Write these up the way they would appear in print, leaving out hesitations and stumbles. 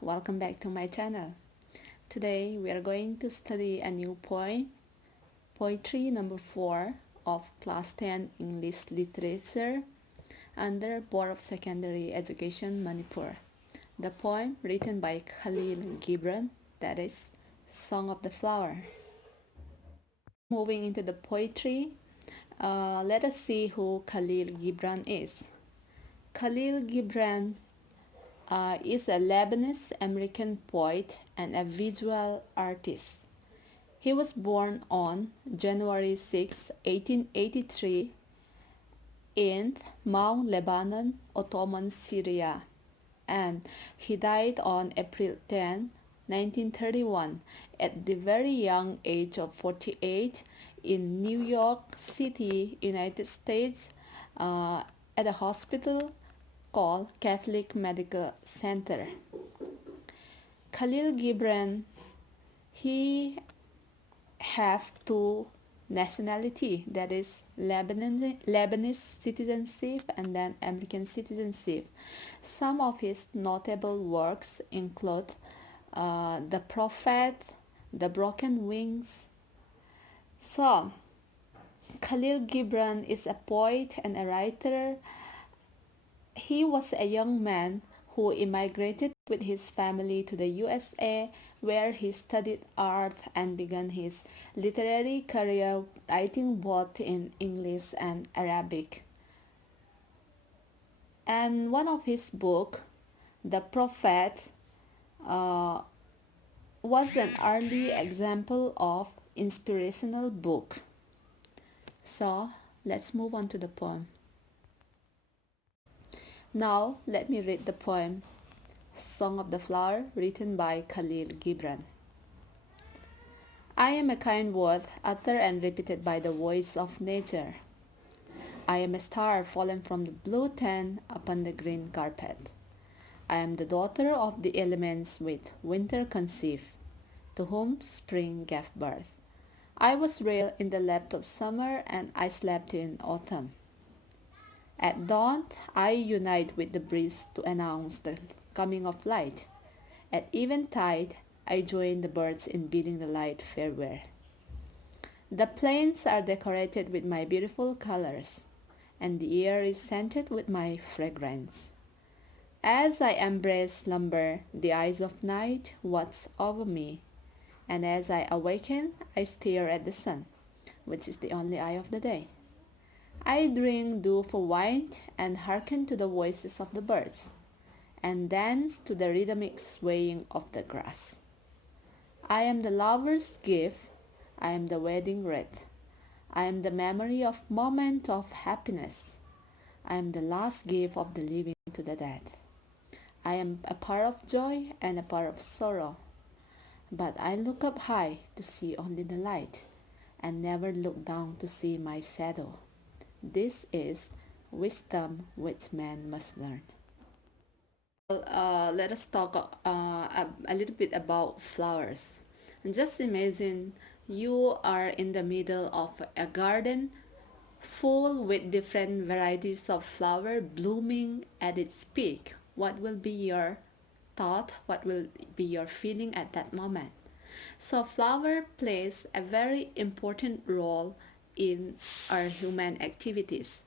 welcome back to my channel. Today we are going to study a new poem, poetry number 4 of class 10 English literature under Board of Secondary Education Manipur. The poem written by Khalil Gibran, that is Song of the Flower. Moving into the poetry, let us see who Khalil Gibran is. Khalil Gibran is a Lebanese American poet and a visual artist. He was born on January 6, 1883 in Mount Lebanon, Ottoman Syria, and he died on April 10, 1931 at the very young age of 48 in New York City, United States, at a hospital called Catholic Medical Center. Khalil Gibran, he have two nationality, that is Lebanese citizenship and then American citizenship. Some of his notable works include The Prophet, The Broken Wings. So, Khalil Gibran is a poet and a writer. He was a young man who immigrated with his family to the USA, where he studied art and began his literary career writing both in English and Arabic. And one of his books, The Prophet, uh, was an early example of inspirational book. So let's move on to the poem. Now let me read the poem Song of the Flower, written by Khalil Gibran. I am a kind word uttered and repeated by the voice of nature. I am a star fallen from the blue tent upon the green carpet. I am the daughter of the elements with winter conceived, to whom spring gave birth. I was real in the lap of summer, and I slept in autumn. At dawn, I unite with the breeze to announce the coming of light. At eventide, I join the birds in bidding the light farewell. The plains are decorated with my beautiful colors, and the air is scented with my fragrance. As I embrace slumber, the eyes of night watch over me, and as I awaken, I stare at the sun, which is the only eye of the day. I drink dew for wine and hearken to the voices of the birds, and dance to the rhythmic swaying of the grass. I am the lover's gift, I am the wedding wreath, I am the memory of moment of happiness, I am the last gift of the living to the dead. I am a part of joy and a part of sorrow, but I look up high to see only the light, and never look down to see my shadow. This is wisdom which man must learn. Let us talk a little bit about flowers. And just imagine you are in the middle of a garden full with different varieties of flower blooming at its peak. What will be your thought? What will be your feeling at that moment? So flower plays a very important role in our human activities.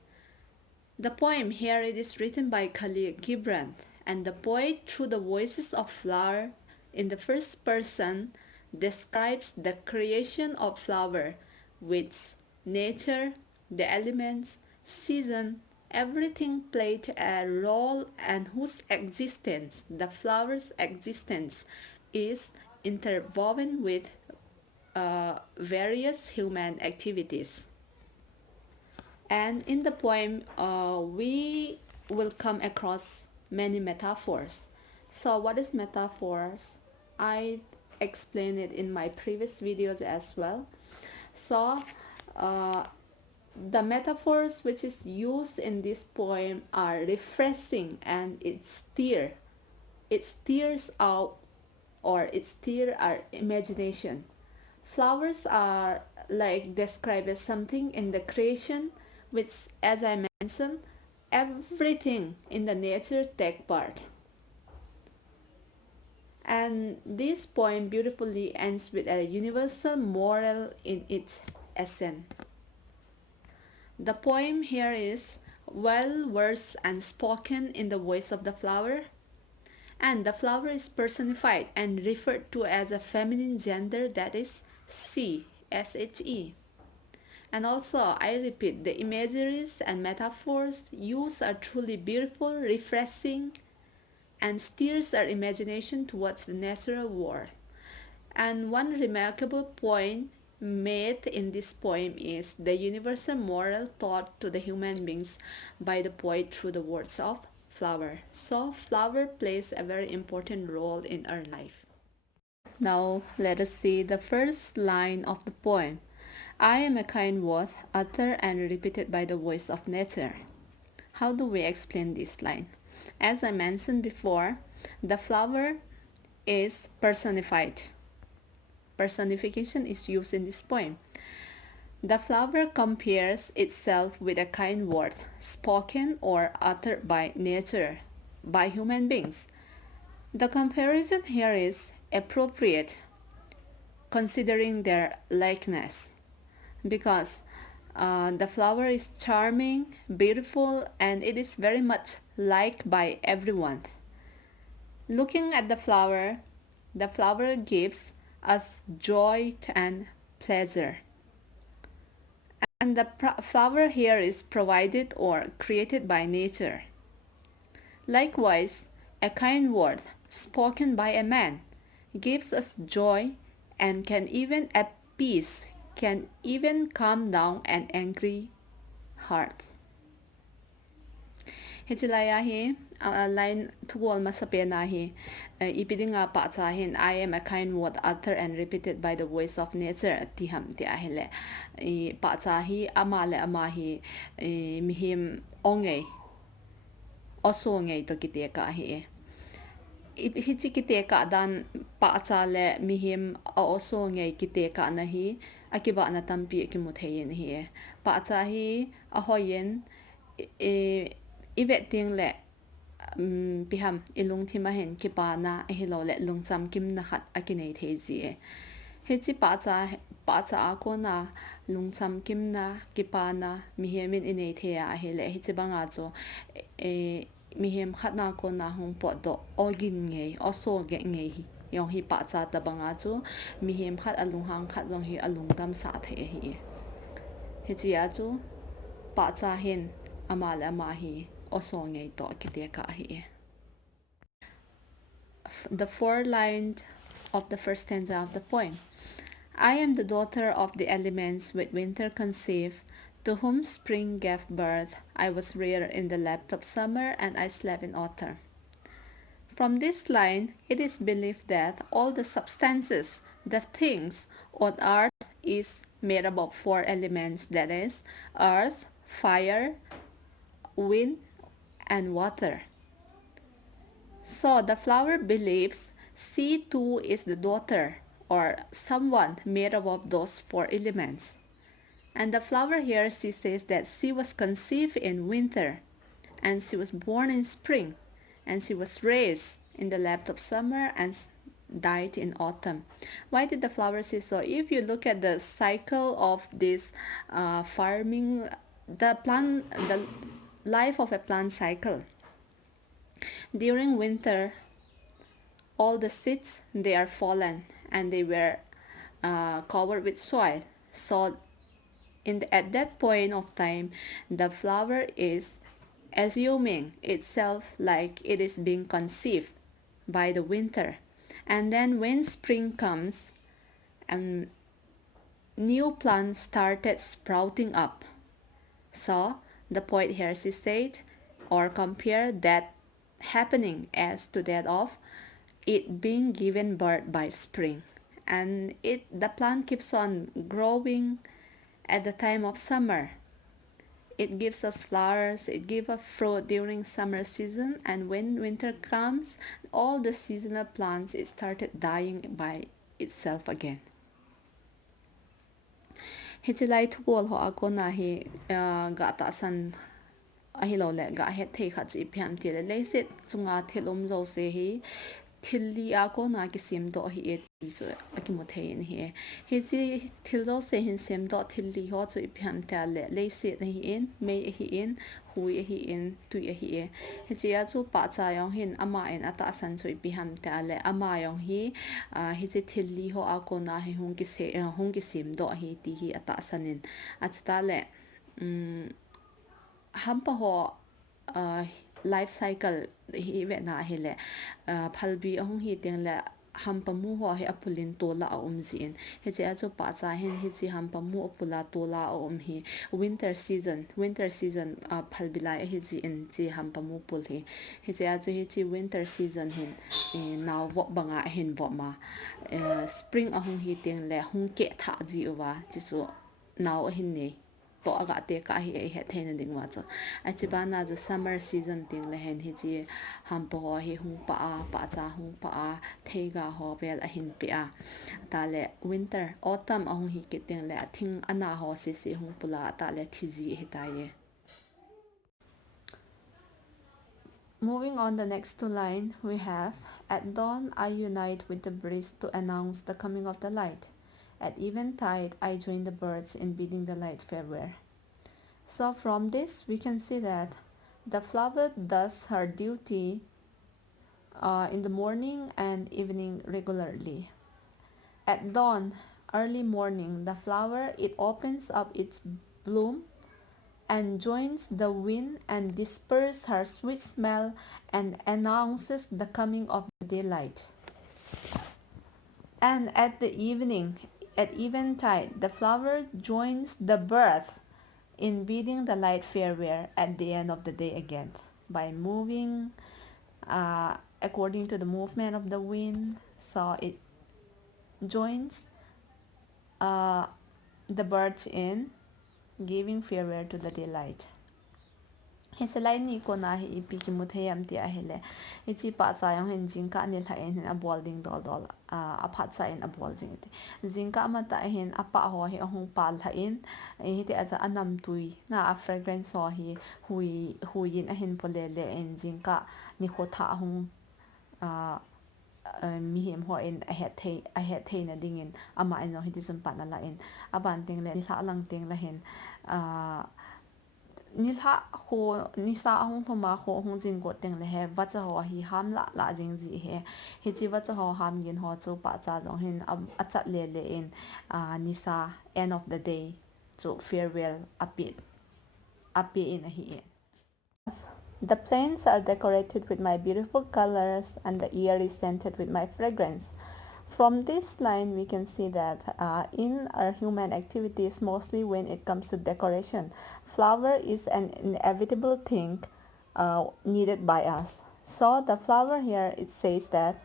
The poem here it is written by Khalil Gibran, and the poet through the voices of flower in the first person describes the creation of flower, which nature, the elements, season, everything played a role, and whose existence, the flower's existence, is interwoven with various human activities. And in the poem, we will come across many metaphors. So what is metaphors? I explained it in my previous videos as well. So uh, the metaphors which is used in this poem are refreshing, and it stirs out, or it stirs our imagination. Flowers are like described as something in the creation which, as I mentioned, everything in the nature take part. And this poem beautifully ends with a universal moral in its essence. The poem here is well versed and spoken in the voice of the flower, and the flower is personified and referred to as a feminine gender, that is she, she. And also, I repeat, the imageries and metaphors used are truly beautiful, refreshing, and steers our imagination towards the natural world. And one remarkable point made in this poem is the universal moral taught to the human beings by the poet through the words of flower. So flower plays a very important role in our life. Now let us see the first line of the poem. I am a kind word uttered and repeated by the voice of nature. How do we explain this line? As I mentioned before, the flower is personified. Personification is used in this poem. The flower compares itself with a kind word spoken or uttered by nature, by human beings. The comparison here is appropriate considering their likeness because the flower is charming, beautiful, and it is very much liked by everyone. Looking at the flower gives us joy and pleasure. And the flower here is provided or created by nature. Likewise, a kind word spoken by a man gives us joy and can even appease, can even calm down an angry heart. Hechilaya hi line tuol masapena hi ipidinga pa cha hin I am a kind word uttered and repeated by the voice of nature tiham ti ahile pa cha hi amale amahi mihim ongei oso ngei to kite ka hi hichi kite ka dan pa cha le mihim oso ngei kite ka na hi akiba na tampi ki muthein hi pa cha hi ahoyen ivet ting le piham ilung thima hen ki pa na hilo le lungcham kim na khat akinei theji hechi pa cha ko na lungcham kim na ki pa na mihemin inei thea hele hechi banga cho mihem khat na ko na hung po do ogin ngei oso ge ngei yong hi pa cha ta banga chu mihem khat alung hang khat jong hi alung dam sa the hi hechi a chu pa cha hen amal ama hi oso ngei to kite ka hi. The four lines of the first stanza of the poem. I am the daughter of the elements with winter conceived, to whom spring gave birth. I was reared in the lap of summer and I slept in autumn. From this line, it is believed that all the substances, the things on earth is made up of four elements, that is, earth, fire, wind, and water. So the flower believes she too is the daughter or someone made up of those four elements. And the flower here, she says that she was conceived in winter and she was born in spring and she was raised in the lap of summer and died in autumn. Why did the flower say so? If you look at the cycle of this farming, the life of a plant cycle, during winter all the seeds they are fallen and they were covered with soil. So at that point of time, the flower is assuming itself like it is being conceived by the winter. And then when spring comes and new plants started sprouting up. So the poet here she said or compare that happening as to that of it being given birth by spring. And the plant keeps on growing at the time of summer. It gives us flowers, it gives us fruit during summer season, and when winter comes, all the seasonal plants it started dying by itself again. Hechilai thukol ho ako na hi gata san ahilo le ga het thei kha chi phiam ti le le set chunga thilum zo se hi tilli ako na ki sim do hi et so akimothe in he he ji tildo se hin sim do tilli ho chu ipam ta le se hi in me hi in hui hi in tu hi he ji a chu pa cha yong hin ama en ata san chu ipam ta le ama yong hi hi ji tilli ho ako na hi hung ki sim do hi ti hi ata sanin achta le hampa ho life cycle hi ve na hi le phalbi ahung hi teng le hampa mu ho he apulin tola a zin he che a chu pa cha hin hi chi hampa mu apula tola a hi winter season phalbi lai hi chi in chi hampa mu pul hi he che a chu hi chi winter season hin naw wo banga hin bo ma spring ahung hi teng le hung ke tha ji wa chi chu naw hin nei to aga te ka hi he thein ding wa chu achibana ju summer season ting le hen hi chi hampo hi hung pa cha hung pa theiga ho bel a hin pe a ta le winter autumn ahung hi ke ting le thing ana ho si hung pula ta le thiji hi ta ye. Moving on the next two line, we have at dawn I unite with the breeze to announce the coming of the light. At eventide, I join the birds in bidding the light farewell. So from this, we can see that the flower does her duty in the morning and evening regularly. At dawn, early morning, the flower, it opens up its bloom and joins the wind and disperses her sweet smell and announces the coming of daylight. And at the evening, at eventide, the flower joins the birds in bidding the light farewell at the end of the day again by moving according to the movement of the wind. So it joins the birds in giving farewell to the daylight. It's a line ni ko na hi ipi ki muthayam ti ahile ichi pa cha yong hin jingka ni la en a bolding dol a phat sa in a bol jing ti jingka ma ta hin apa ho hi hong pa la in hi ti aza anam tui na a fragrance ho hi hui in a hin pole le en jingka ni kho tha hong mi him ho in a het thei na ding in ama en hi ti sun pa na la in aban ting le ni la lang ting la hin nilha ho nisa hong thoma ho hong jing go teng le he wa cha ho hi ham la jing ji he chi wa cha ho ham gin ho chu pa cha jong hin a chat le in nisa end of the day chu farewell appease in hi. The plains are decorated with my beautiful colors and the air is scented with my fragrance. From this line, we can see that in our human activities, mostly when it comes to decoration, flower is an inevitable thing needed by us. So the flower here, it says that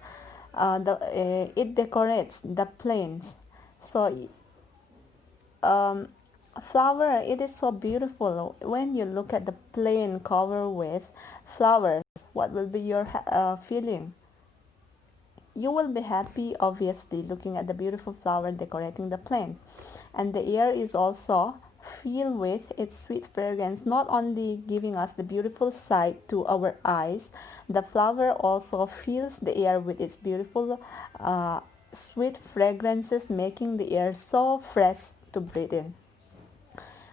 it decorates the plains. So flower, it is so beautiful. When you look at the plain covered with flowers, what will be your feeling? You will be happy, obviously, looking at the beautiful flower decorating the plain. And the air is also filled with its sweet fragrance, not only giving us the beautiful sight to our eyes, the flower also fills the air with its beautiful sweet fragrances, making the air so fresh to breathe in.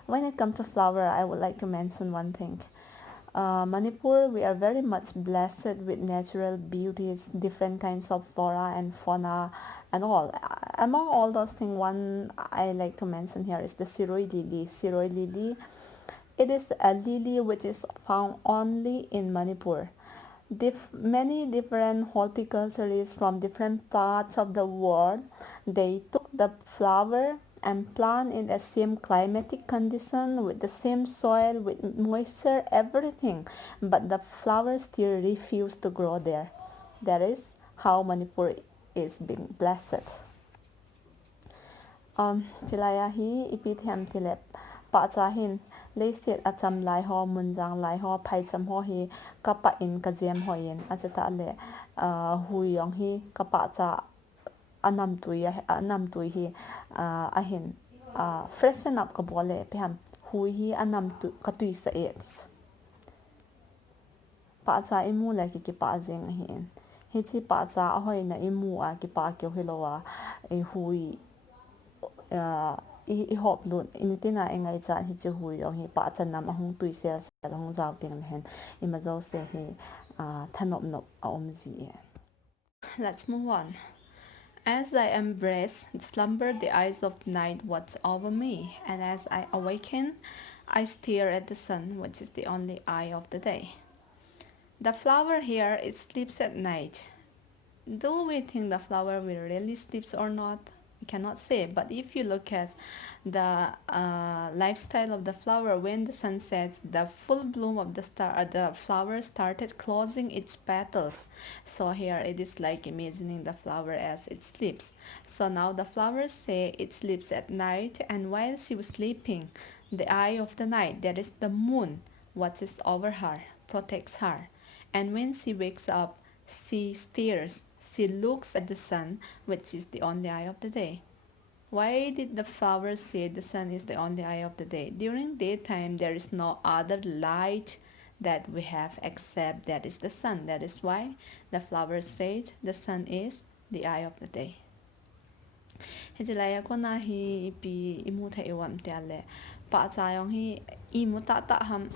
When it comes to flower, I would like to mention one thing. Manipur, we are very much blessed with natural beauties, different kinds of flora and fauna and all. Among all those things, one I like to mention here is the Siroi lily. Siroi lily, it is a lily which is found only in Manipur. Many different horticulturists from different parts of the world, they took the flower and plant in the same climatic condition with the same soil, with moisture, everything, but the flowers still refuse to grow there. That is how Manipur is being blessed. Chilaya hi ipithiam tilep pa chahin leiset acham lai ho munjang lai ho phai cham ho hi kapa in kajem ho yin achata le hui yong hi kapa cha anam tui hi ahin freshen up ka bole pham hui hi anam tu katui sa et pa cha imu la ki pa jing hi hi chi pa cha a hoi na imu a ki pa kyo hilowa e hui i hop lun in tina engai cha hi chi hui ro hi pa chan nam a hung tui sel sa hung zaw ting hen i ma zo se hi thanop nop a om ji. Let's move on. As I embrace the slumber, the eyes of night watch over me, and as I awaken, I stare at the sun, which is the only eye of the day. The flower here, it sleeps at night. Do we think the flower will really sleep or not? We cannot say. But if you look at the lifestyle of the flower, when the sun sets, the full bloom of the flower started closing its petals. So here it is like imagining the flower as it sleeps. So now the flowers say it sleeps at night, and while she was sleeping, the eye of the night, that is the moon, watches over her, protects her. And when she wakes up, she stares, she looks at the sun, which is the only eye of the day. Why did the flowers say the sun is the only eye of the day? During daytime, there is no other light that we have except that is the sun. That is why the flowers said the sun is the eye of the day. Hejilaya ko na hi pi imu thai wam tiale pa chayong hi imu ta ham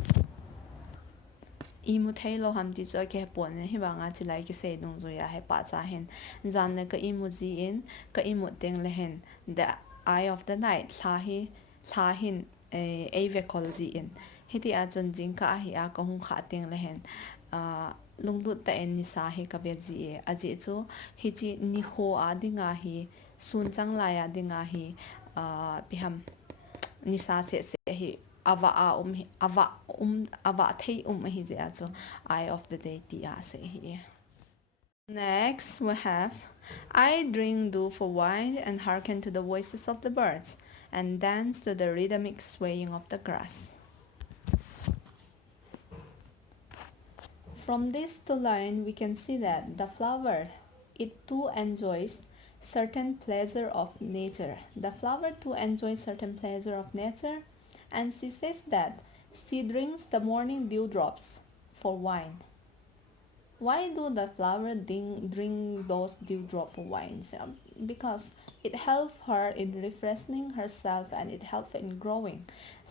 imu thei lo ham ti cho ke pon ne hi banga chi lai ki se dong zo ya he pa cha hen zan ne ka imu ji in ka imu teng le hen the eye of the night thla hin a ve kol ji in hi ti a chon jing ka hi a ko hung kha teng le hen lung lut ta en ni sa hi ka be ji e a ji chu hi chi ni ho a dinga hi sun chang la ya dinga hi pi ham ni sa se hi ava thei hi je acho eye of the day ti a se hi. Next we have I drink dew for wine and hearken to the voices of the birds and dance to the rhythmic swaying of the grass. From this two line we can see that the flower it too enjoys certain pleasure of nature. The flower too enjoys certain pleasure of nature, and she says that she drinks the morning dewdrops for wine. Why do the flower drink those dewdrops for wine? Because it helps her in refreshing herself and it helps in growing.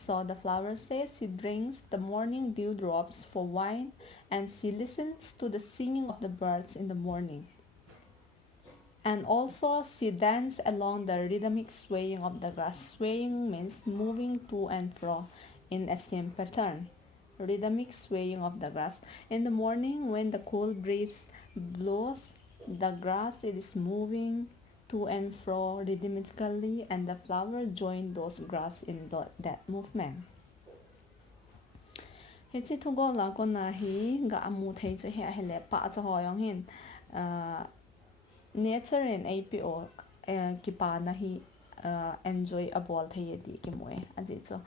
So the flower says she drinks the morning dewdrops for wine and she listens to the singing of the birds in the morning. And also she dances along the rhythmic swaying of the grass. Swaying means moving to and fro in a same pattern. Rhythmic swaying of the grass. In the morning when the cool breeze blows, the grass it is moving to and fro rhythmically and the flower join those grass in that movement. Hi chi thu go la ko na hi ga amu thei che he hele pa cha ho yong hin nature in APO ki pa na hi enjoy a ball thei ti ki moe aji cho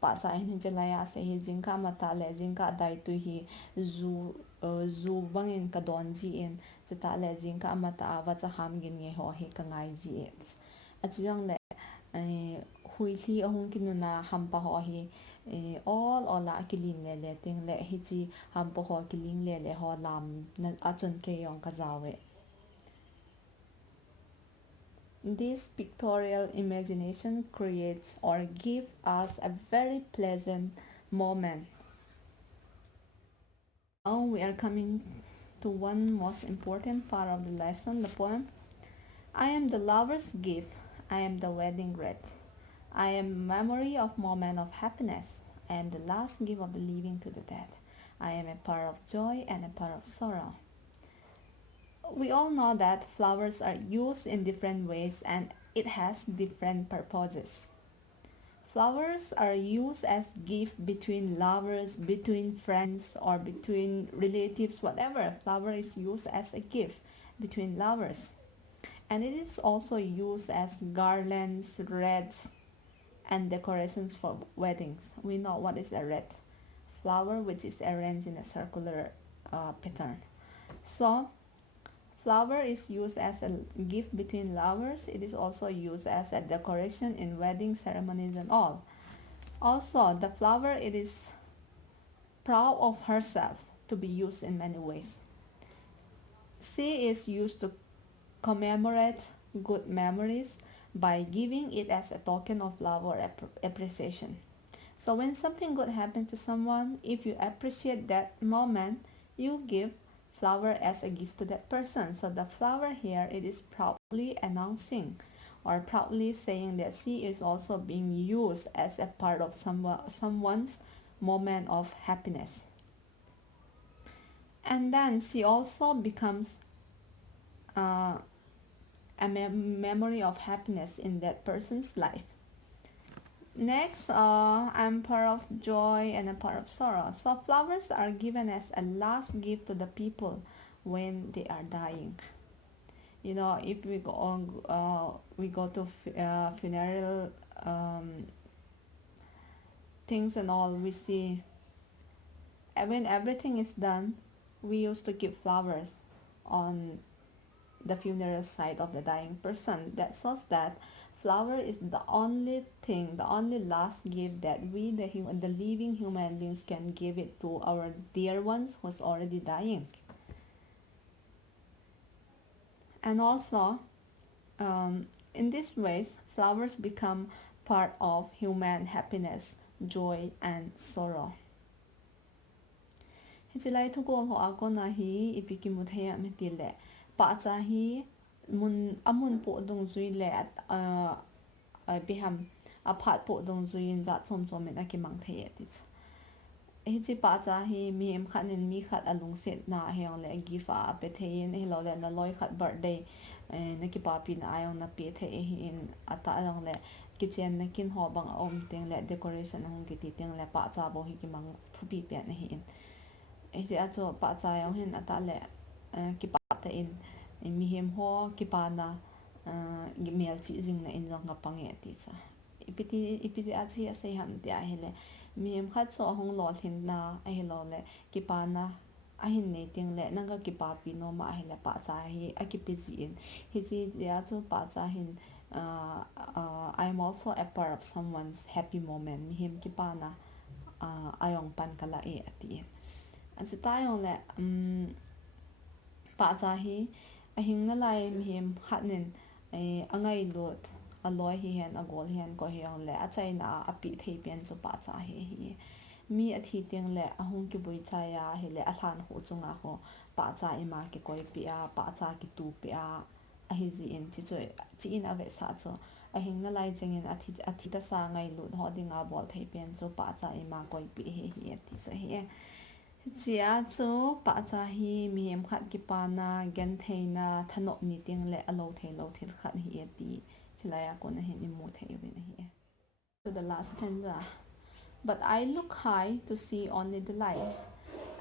pa sa hin je la ya se hi jingka mata le jingka dai tu hi zu bangin ka don ji in chuta le jingka mata awa cha ham gin nge ho hi ka ngai ji aji yang le hui thi ahung kinuna hampa ho hi all ola kilin le le ting le hi chi hampa ho kilin le le ho lam na achun ke yong ka zawe. This pictorial imagination creates or gives us a very pleasant moment. Now we are coming to one most important part of the lesson, the poem. I am the lover's gift, I am the wedding wreath. I am memory of moment of happiness. I am the last gift of the living to the dead. I am a part of joy and a part of sorrow. We all know that flowers are used in different ways and it has different purposes. Flowers are used as gift between lovers, between friends, or between relatives, whatever. Flower is used as a gift between lovers. And it is also used as garlands, wreaths, and decorations for weddings. We know what is a wreath flower, which is arranged in a circular pattern. So flower is used as a gift between lovers. It is also used as a decoration in wedding ceremonies and all. Also, the flower it is proud of herself to be used in many ways. C is used to commemorate good memories by giving it as a token of love or appreciation. So when something good happens to someone, if you appreciate that moment, you give flower as a gift to that person. So the flower here, it is proudly announcing or proudly saying that she is also being used as a part of someone's moment of happiness. And then she also becomes uh, a memory of happiness in that person's life. Next, I'm part of joy and a part of sorrow. So flowers are given as a last gift to the people when they are dying. You know, if we go to funeral things and all, we see when everything is done, we used to give flowers on the funeral side of the dying person. That shows that flower is the only thing, the only last gift that we, the living human beings, can give it to our dear ones who's already dying. And also, in these ways, flowers become part of human happiness, joy, and sorrow. Hichilai thukol ho ako na hi ipikimu thaya metile pa cha hi mun amun po dong zui le at biham aphat po dong zui in za chom chom na ki mang thaya tis hi chi pa cha hi mi em khat nin mi khat alung set na heong le gifa pe thein hi lo le na loi khat birthday na ki pa pi na ayong na pe the hi in ata along le kitchen na kin ho bang om teng le decoration hong ki ti teng le pa cha bo hi ki mang thupi pe na hi in ese acho pa cha yong hin ata le ki pa ta in mi hem ho ki pa na mel chi jing na in jong ka pange ti cha ipiti achi ase ham ti a hele mi hem khat so hong lo thin na a he lo le ki pa na a hin nei ting le nanga ki pa pi no ma hele pa cha hi a ki pi ji in hi chi ya chu pa cha hin I'm also a part of someone's happy moment mi hem ki pa na ayong pan kala e ati an si tayong le pa cha hi a hing na lai mi hem khat nin angai lot aloi hi hen agol hian ko hiang le a chai na a pi thei pian chu pa cha hi mi a thi teng le a hung ki bui cha ya hi le a hlan hu chunga ho pa cha ima ki koi pi a pa cha ki tu pi a hi ji in chi choi chi in ave sa cho a hing na lai cheng in a thi ta sa ngai lut ho dinga bol thei pian chu pa cha ima koi pi hi ti sa hi chia chu pa cha hi mi em khat ki pa na gan theina thanop ni ting le alo thei khat hi ti chilaya ko na hin imu thei we na hi to the last stanza. But I look high to see only the light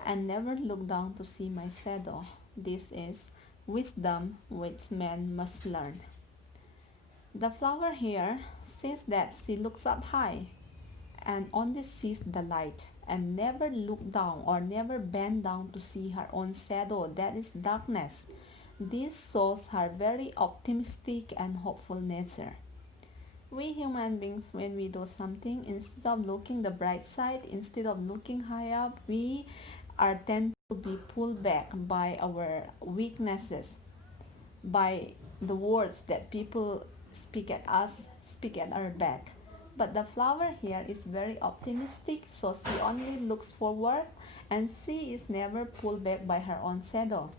and never look down to see my shadow. This is wisdom which man must learn. The flower here says that she looks up high and only sees the light and never look down or never bend down to see her own shadow, that is darkness. This shows her very optimistic and hopeful nature. We human beings, when we do something, instead of looking the bright side, instead of looking high up, we are tend to be pulled back by our weaknesses, by the words that people speak at us, speak at our back. But the flower here is very optimistic, so she only looks forward and she is never pulled back by her own shadow.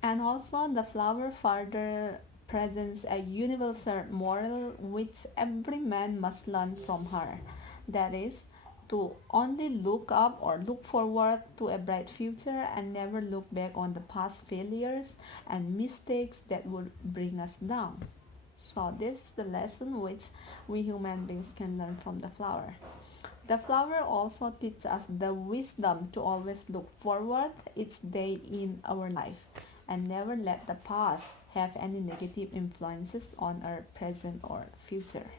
And also the flower further presents a universal moral which every man must learn from her. That is, to only look up or look forward to a bright future and never look back on the past failures and mistakes that would bring us down. So this is the lesson which we human beings can learn from the flower. The flower also teaches us the wisdom to always look forward each day in our life and never let the past have any negative influences on our present or future.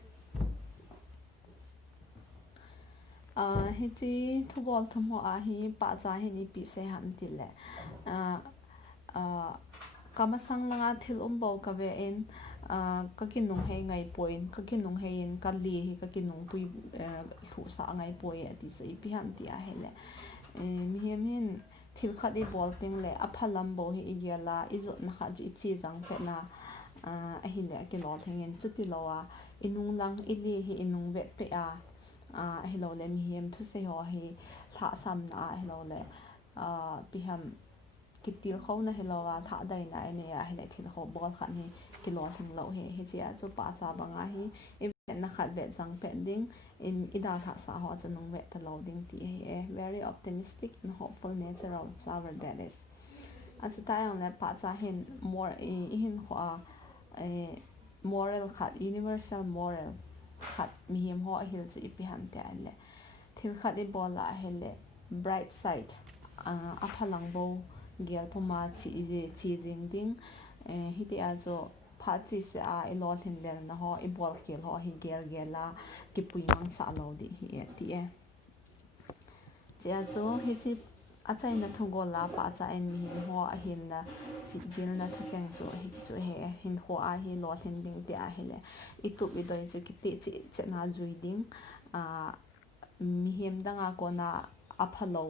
Hiti thubol thumo ahi pa cha hi ni pi se ham tile kamasang langa thil umbo ka ve in ka kinung hei ngai poin ka kinung hei in ka li hi ka kinung pui thu sa ngai poi ati so ipi ham ti a hele mi hem hin thil khat I bol ting le a phalam bo hi igela izo na kha ji chi jang phe na a hi le ke lo thengin chuti lowa inung lang ili hi inung vet pe a hi lo le mi hem thu se ho hi tha sam na hi lo le pi ham kitil kho na hi lo wa tha dai na ne ya hi le thil kho bol khan hi kilo thing lo he chia chu pa cha banga hi event na khat vet jang pe ding in ida tha sa ho chunung vet ta lo ding ti he very optimistic and hopeful natural flower that is asu ta yang le pa cha hin more hin kho moral khat universal moral khat mi hem ho hil chu ipi ham te le thil khat I bola hele bright side a phalang bo gial puma chi jing ding hi ti a zo pha chi se a I lo thin del na ho I bol khel ho hi gel la ki pui mang sa lo di hi ti chia chu hi chi a chai na thu go la pa cha en mi ho a hin na chi gil na thu chang chu hi chi chu he hin ho a hi lo thin ding ti a hi le I tu bi doi chu ki ti chi na jui ding mi hem danga ko na a phalo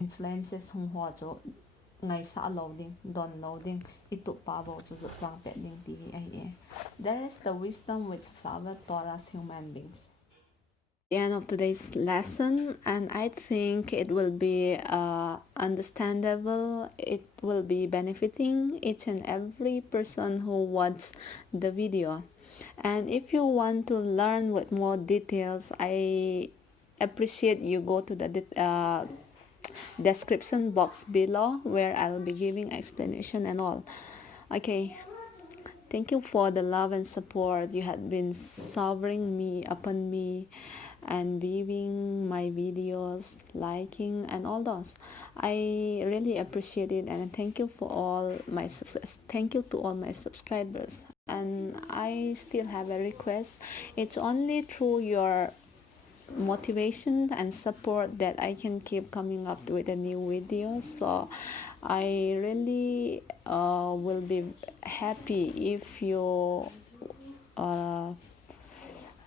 influences hung ho chu ngai sa loading don loading itu pa bo chu chu chang pe ding ti hi there is the wisdom which flower taught us human beings. The end of today's lesson, and I think it will be understandable, it will be benefiting each and every person who watches the video. And if you want to learn with more details, I appreciate you go to the description box below where I'll be giving explanation and all. Okay, thank you for the love and support you had been showering me upon me and viewing my videos, liking and all those. I really appreciate it, and thank you for all my success. Thank you to all my subscribers. And I still have a request. It's only through your motivation and support that I can keep coming up with a new video. So I really will be happy if you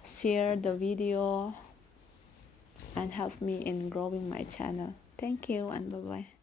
share the video and help me in growing my channel. Thank you and bye bye.